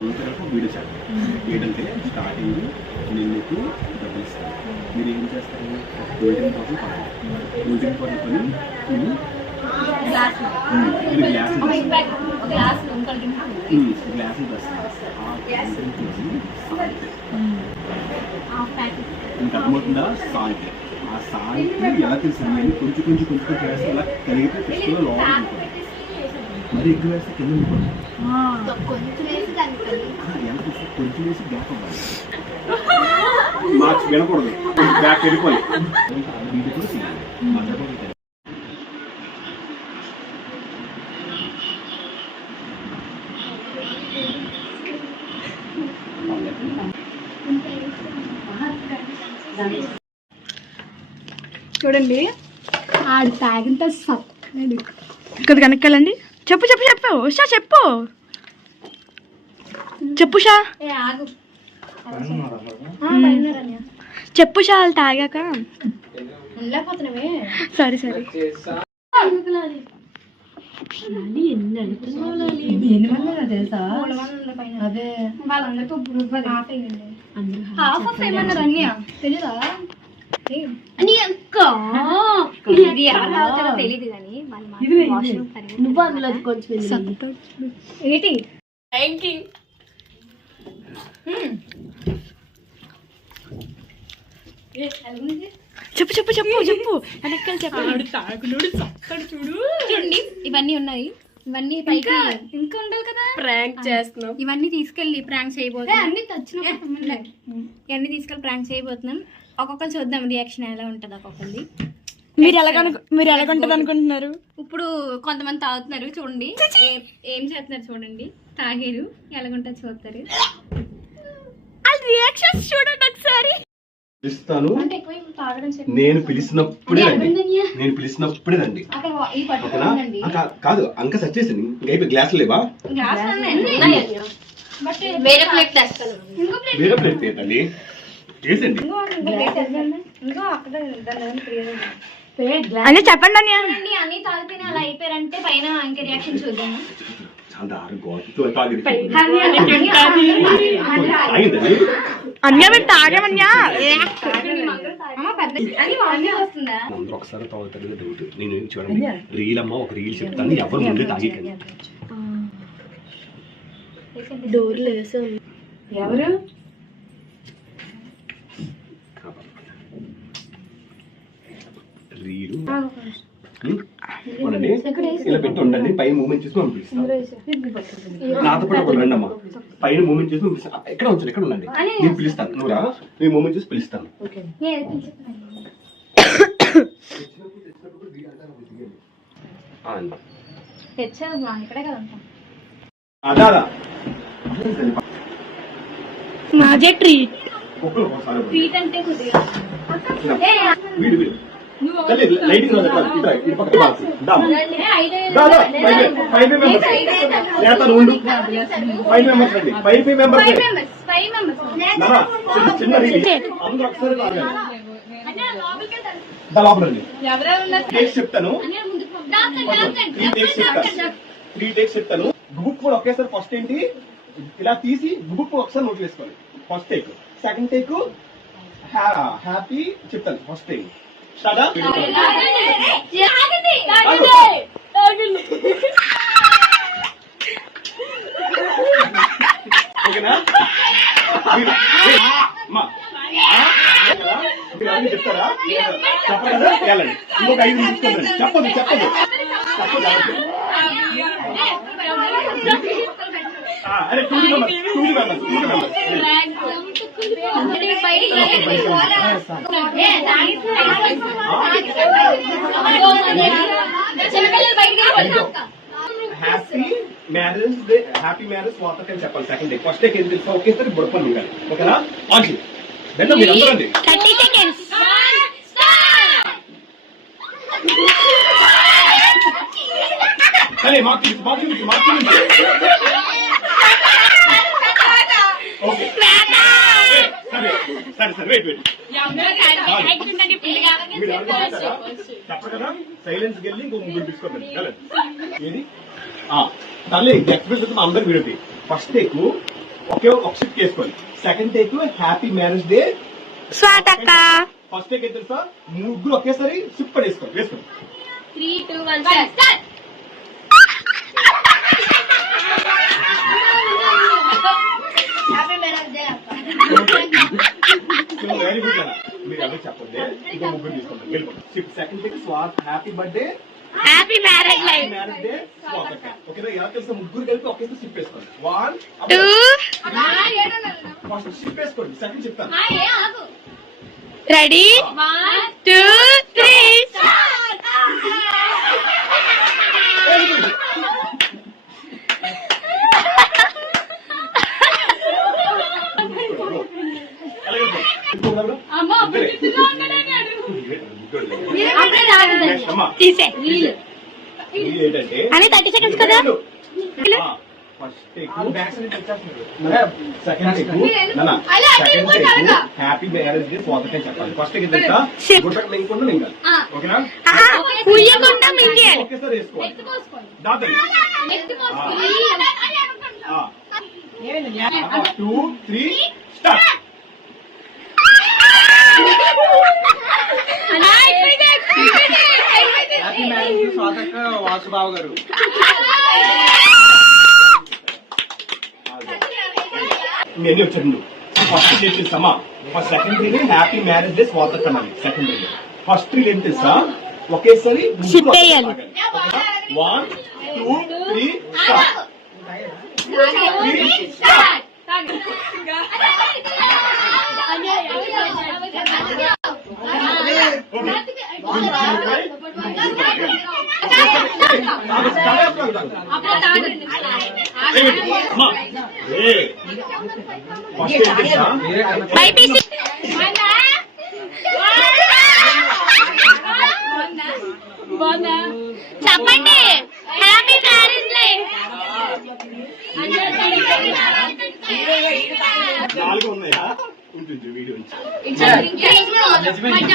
Video chat ఏంటంటే starting నేను మీకు డబ్బులు ఇస్తాను, మీరు ఏం చేస్తారు? గోల్డెన్ కోసం పడాలి. గోల్డెన్ కోసం పని నేను గ్లాసులు మీకు అర్థమవుతుందా? సాల్ట్, ఆ సాల్ట్ ఎలా తెలుస్తుంది అని కొంచెం కొంచెం కొంచెం కొంచెం వేస్తే ఇలా కలిగితే ఫిష్లో లోపల ఉంటుంది. మరి ఎక్కువ వేస్తే కింద ఉంటుంది. కొంచెం వేసి గ్యాప్ అవ్వాలి, మార్క్స్ వినకూడదు, గ్యాప్ వెళ్ళిపోయి వీటి కూడా చేయాలి. చూడండి ఆడు తాగింత సత్తు ఇక్కడ కనుక్కెళ్ళండి. చెప్పు చెప్పు చెప్పు ఉషా, చెప్పు చెప్పు షా, చెప్పు షా. వాళ్ళు తాగాక సరే సరే తెలుసా? అదే వాళ్ళందరికీ తెలీదా? తెలీదు కానీ నువ్వు అందులో కొంచెం ఏంటి చెప్పు చెప్పు చెప్పు చెప్పు వెనక్కి చూడండి. ఇవన్నీ ఉన్నాయి, ఇవన్నీ పైకి ఇంకా ఉండాలి కదా. ప్రాంక్ చేస్తున్నాం, ఇవన్నీ తీసుకెళ్ళి ప్రాంక్ చేయబోతున్నాం. ఇవన్నీ తీసుకెళ్ళి ప్రాంక్ చేయబోతున్నాం. ఒక్కొక్కరు చూద్దాం రియాక్షన్ ఎలా ఉంటుంది ఒక్కొక్కరిది. మీరు ఎలాగుంటది అనుకుంటున్నారు? ఇప్పుడు కొంతమంది తాగుతున్నారు చూడండి, ఏం చేస్తున్నారు చూడండి. తాగేరు ఎలాగుంటుంది చూస్తారు. రియాక్షన్స్ చూడండి ఒకసారి. పిలుస్తాను, నేను పిలిచినప్పుడే రండి, నేను పిలిచినప్పుడే రండి. కాదు అంక సెట్ చేసింది, ఇంకా అయిపోయి గ్లాసులు లేవా? వేరే ప్లేట్ తేతండి చేసండి. అన్నీ చెప్పండి అన్ని తాగితేనే అలా అయిపోయారంటే పైన ఇంకా రియాక్షన్ చూద్దాం. ఒకసారి తాగుతారు డౌట్. నేను చూడండి రీల్ అమ్మ, ఒక రీల్ చెప్తాను, ఎవరు ముందే తాగేకండి. డోర్లు వేసి ఎవరు రీలు ఇలా పెట్టి ఉండండి, పైన మూమెంట్ చేసి పంపిస్తాను. నాతో పాటు ఒక రండి అమ్మా, పైన మూమెంట్ చేసి పంపిస్తాను. ఎక్కడ ఉంచండి, ఎక్కడ ఉండండి, నేను పిలుస్తాను. నువ్వురా, నేను మూమెంట్ చేసి పిలుస్తాను. అదా మాజే ట్రీట్ అంటే లైటింగ్ చిన్న అందరూ ఒకసారి చెప్తాను, 3 టేక్స్ చెప్తాను. బుక్ కూడా ఒకేసారి ఫస్ట్ ఏంటి ఇలా తీసి బుక్ ఒకసారి నోట్ చేసుకోవాలి. First take, second take happy చెప్తాను. First take start. ఓకేనా? చెప్తారా? చెప్పండి కదా, వెళ్ళండి. ఇంకొక 5 తీసుకోండి. చెప్పదు చెప్పదు చెప్పదు. అరే 2 మెంబర్స్ హ్యాపీ మ్యారేజ్ వాటర్ అని చెప్పాలి. సెకండ్ డే, ఫస్ట్ డే ఏం తెలుసా? ఒకేసారి బుడపని ఉండాలి. ఓకేనా? ఆగి వెంట మీరు అందరూ అండి. సరే మాకు ఓకే సరే సరే సరే వెయిట్ చెప్పగలరా? సైలెన్స్ వెళ్ళి ఇంకో 3 తీసుకోండి. ఏది తల్లి ఎక్స్ప్రెస్ అందరు వీడియోకి ఫస్ట్ టేక్ ఒక షిప్ వేసుకోవాలి. Second take happy marriage day స్వాతక్క. ఫస్ట్ టేక్ అయితే తెలుసా, ముగ్గురు ఒకేసారి షిప్ వేసుకోవాలి. 3, 2, 1 స్టార్ట్. హ్యాపీ మ్యారేజ్ డే అక్క. వెరీ గుడ్ అన్న, మీరు ఎవరు చెప్పండి, ఇంకో ముగ్గురు తీసుకుంటాం. వెళ్ళిపోండి. షిప్ second take happy birthday happy marriage life. Marriage day స్వాగత. ఓకేనా, ఎలా తెలుసా, ముగ్గురు కలిపి ఒకేసారి షిప్ వేసుకోండి. 1 2 ఫస్ట్ షిప్ వేసుకోండి, సెకండ్ చెప్తాను. రెడీ 1, 2 3 తీసే అని 30 seconds కదా. హ్యాపీ మ్యారేజ్ డే స్వాగతం చెప్పాలి. ఫస్ట్ తెలుసా, గుట్టకు మింగకుండా మింగాలి. ఓకేనా, పుయ్యకుండా మింగేయాలి. ఒకేసారి వేసుకోవాలి. దాతలు 2 3 స్టార్ట్. హ్యాపీ మ్యారేజ్ స్వాగత వాసుబాబు గారు. ఎన్ని వచ్చాడు ఫస్ట్ చేపిస్తామా. First second happy marriage day స్వాగతం అనాలి. సెకండ్ ఫస్ట్ ఏంటి తెలుసా, ఒకేసారి షిఫ్ట్ అయ్యాలి. 1 2 3 స్టార్ట్. 3 స్టార్ట్. బైపీసీ చెప్పండి. Happy marriage life. 4 ఉన్నాయా, ఉంటుంది వీడియో నుంచి. జడ్జిమెంట్